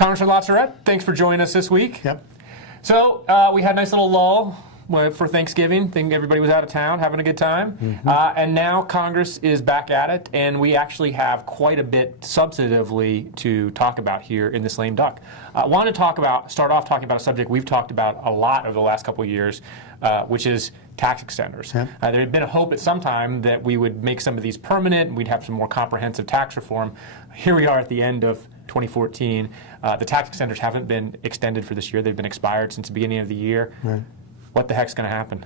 Congressman LaTourette, thanks for joining us this week. Yep. So we had a nice little lull for Thanksgiving. I think everybody was out of town having a good time. Mm-hmm. And now Congress is back at it, and we actually have quite a bit substantively to talk about here in this lame duck. I want to start off talking about a subject we've talked about a lot over the last couple of years, which is tax extenders. Yeah. There had been a hope at some time that we would make some of these permanent and we'd have some more comprehensive tax reform. Here we are at the end of 2014. The tax extenders haven't been extended for this year. They've been expired since the beginning of the year. Right. What the heck's going to happen?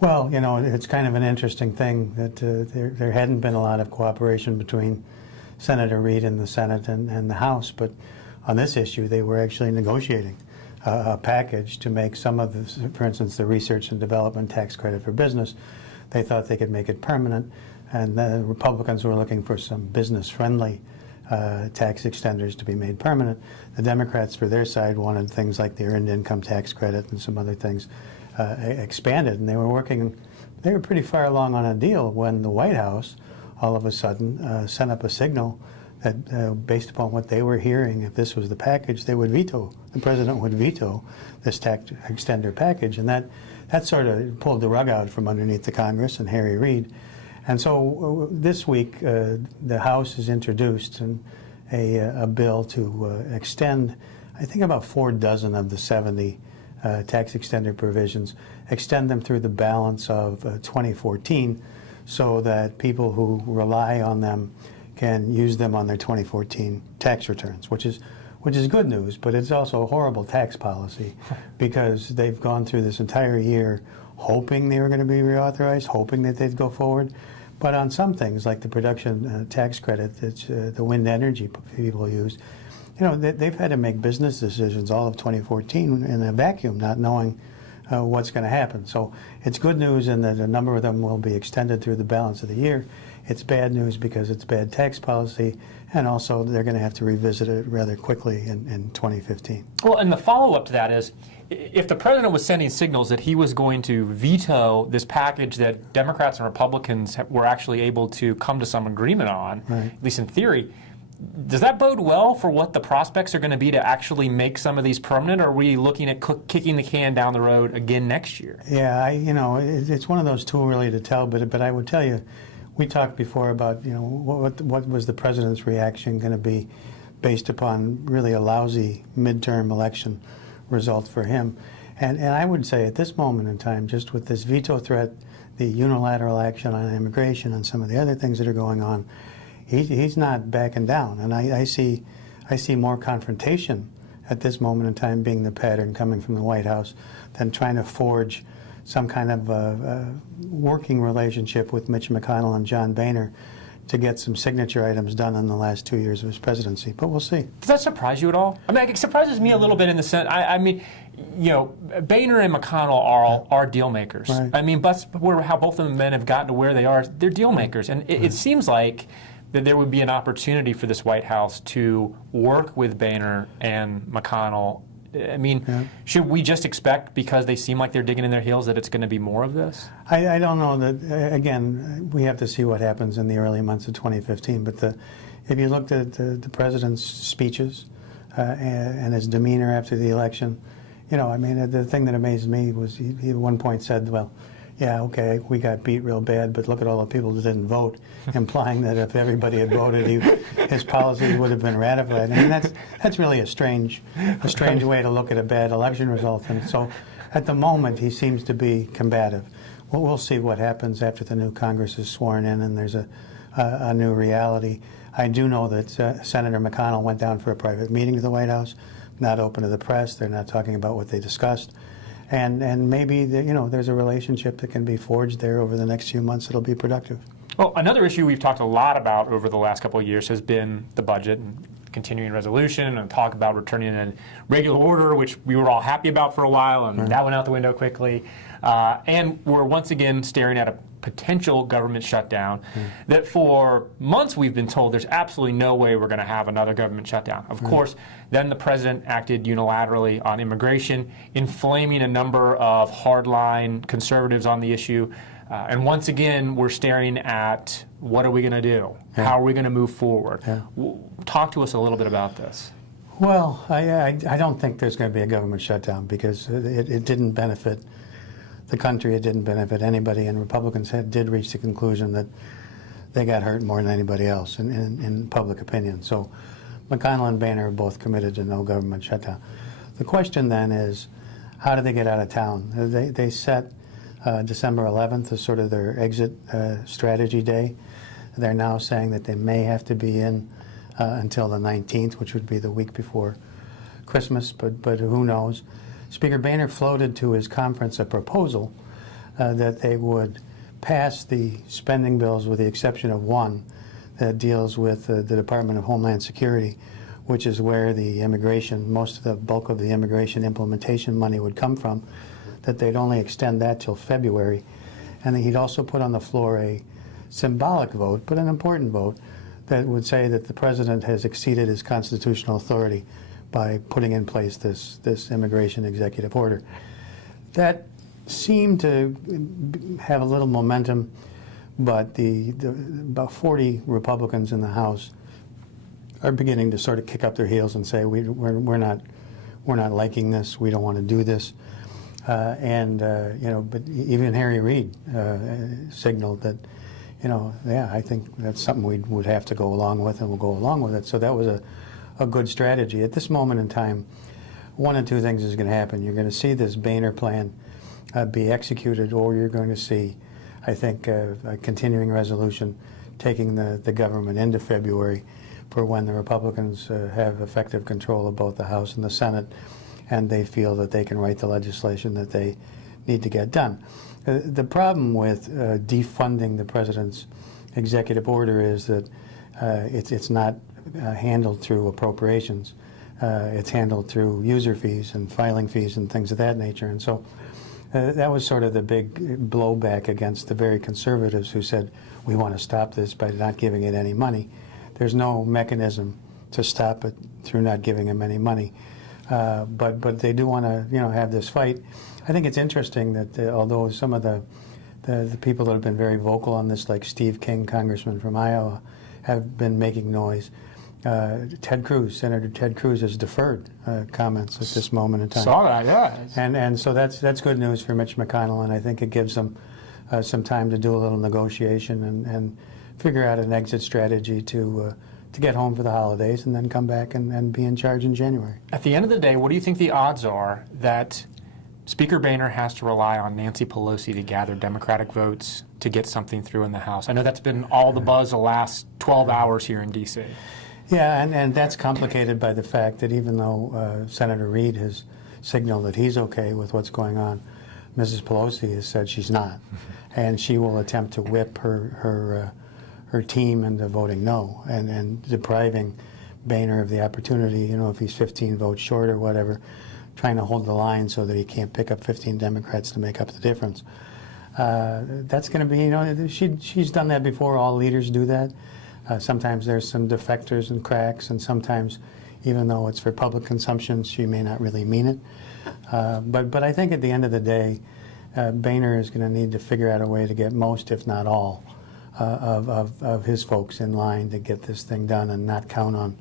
Well, you know, it's kind of an interesting thing that there hadn't been a lot of cooperation between Senator Reid and the Senate and the House, but on this issue they were actually negotiating a package to make some of this, for instance, the research and development tax credit for business. They thought they could make it permanent, and the Republicans were looking for some business-friendly tax extenders to be made permanent. The Democrats, for their side, wanted things like the earned income tax credit and some other things expanded, and they were pretty far along on a deal when the White House all of a sudden sent up a signal that based upon what they were hearing, if this was the package, they would veto, the president would veto this tax extender package, and that sort of pulled the rug out from underneath the Congress and Harry Reid. And so this week the House has introduced a bill to extend, I think, about 4 dozen of the 70 tax extender provisions, extend them through the balance of 2014 so that people who rely on them can use them on their 2014 tax returns, which is good news, but it's also a horrible tax policy because they've gone through this entire year hoping they were going to be reauthorized, hoping that they'd go forward. But on some things, like the production tax credit that the wind energy people use, you know, they've had to make business decisions all of 2014 in a vacuum, not knowing what's going to happen. So it's good news in that a number of them will be extended through the balance of the year. It's bad news because it's bad tax policy, and also they're going to have to revisit it rather quickly in 2015. Well, and the follow-up to that is, if the president was sending signals that he was going to veto this package that Democrats and Republicans were actually able to come to some agreement on, right, at least in theory, does that bode well for what the prospects are going to be to actually make some of these permanent, or are we looking at kicking the can down the road again next year? Yeah, you know, it's one of those too early to tell, but I would tell you, we talked before about, you know, what was the president's reaction going to be based upon really a lousy midterm election result for him. And I would say at this moment in time, just with this veto threat, the unilateral action on immigration and some of the other things that are going on, he's not backing down. And I see more confrontation at this moment in time being the pattern coming from the White House than trying to forge some kind of working relationship with Mitch McConnell and John Boehner to get some signature items done in the last 2 years of his presidency. But we'll see. Does that surprise you at all? I mean, it surprises me a little bit in the sense, I mean, you know, Boehner and McConnell are deal makers. Right. I mean, but how both of them men have gotten to where they are, they're deal makers. And it seems like that there would be an opportunity for this White House to work with Boehner and McConnell. I mean, should we just expect, because they seem like they're digging in their heels, that it's going to be more of this? I don't know. That again, we have to see what happens in the early months of 2015. But if you looked at the president's speeches and his demeanor after the election, you know, I mean, the thing that amazed me was he at one point said, well, yeah, okay, we got beat real bad, but look at all the people that didn't vote, implying that if everybody had voted, his policies would have been ratified. I mean, that's really a strange way to look at a bad election result. And so, at the moment, he seems to be combative. We'll see what happens after the new Congress is sworn in and there's a new reality. I do know that Senator McConnell went down for a private meeting to the White House, not open to the press. They're not talking about what they discussed. And maybe, you know, there's a relationship that can be forged there over the next few months that'll be productive. Well, another issue we've talked a lot about over the last couple of years has been the budget and continuing resolution and talk about returning in regular order, which we were all happy about for a while, and that went out the window quickly. And we're once again staring at a potential government shutdown that for months we've been told there's absolutely no way we're going to have another government shutdown. Of course, then the president acted unilaterally on immigration, inflaming a number of hardline conservatives on the issue. And once again, we're staring at what are we going to do? How are we going to move forward? Talk to us a little bit about this. Well, I don't think there's going to be a government shutdown because it didn't benefit the country. It didn't benefit anybody, and Republicans did reach the conclusion that they got hurt more than anybody else in public opinion. So McConnell and Boehner are both committed to no government shutdown. The question then is, how do they get out of town? They set December 11th as sort of their exit strategy day. They're now saying that they may have to be in until the 19th, which would be the week before Christmas, but who knows. Speaker Boehner floated to his conference a proposal that they would pass the spending bills with the exception of one that deals with the Department of Homeland Security, which is where the immigration, most of the bulk of the immigration implementation money would come from, that they'd only extend that till February. And he'd also put on the floor a symbolic vote, but an important vote, that would say that the president has exceeded his constitutional authority by putting in place this immigration executive order. That seemed to have a little momentum, but about 40 Republicans in the House are beginning to sort of kick up their heels and say we're not liking this. We don't want to do this. But even Harry Reid signaled that, I think that's something we would have to go along with, and we'll go along with it. So that was a good strategy. At this moment in time, one of two things is going to happen. You're going to see this Boehner plan be executed, or you're going to see, I think, a continuing resolution taking the government into February for when the Republicans have effective control of both the House and the Senate, and they feel that they can write the legislation that they need to get done. The problem with defunding the president's executive order is that it's not handled through appropriations. It's handled through user fees and filing fees and things of that nature. And so that was sort of the big blowback against the very conservatives who said, we want to stop this by not giving it any money. There's no mechanism to stop it through not giving them any money. But they do want to, have this fight. I think it's interesting that although some of the people that have been very vocal on this, like Steve King, congressman from Iowa, have been making noise, Senator Ted Cruz has deferred comments at this moment in time. Saw that, yeah. And so that's good news for Mitch McConnell, and I think it gives them some time to do a little negotiation and figure out an exit strategy to get home for the holidays and then come back and be in charge in January. At the end of the day, what do you think the odds are that Speaker Boehner has to rely on Nancy Pelosi to gather Democratic votes to get something through in the House? I know that's been all the buzz the last 12 hours here in D.C. Yeah, and that's complicated by the fact that even though Senator Reid has signaled that he's okay with what's going on, Mrs. Pelosi has said she's not, and she will attempt to whip her team into voting no and depriving Boehner of the opportunity, if he's 15 votes short or whatever, trying to hold the line so that he can't pick up 15 Democrats to make up the difference. That's going to be, she's done that before. All leaders do that. Sometimes there's some defectors and cracks, and sometimes, even though it's for public consumption, she may not really mean it. But I think at the end of the day, Boehner is going to need to figure out a way to get most, if not all, of his folks in line to get this thing done and not count on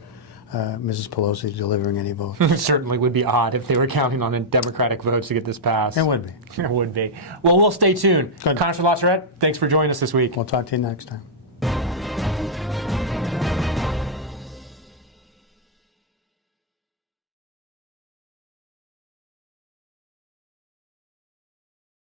Mrs. Pelosi delivering any votes. It certainly would be odd if they were counting on Democratic votes to get this passed. It would be. It would be. Well, we'll stay tuned. Good. Congressman LaTourette, thanks for joining us this week. We'll talk to you next time.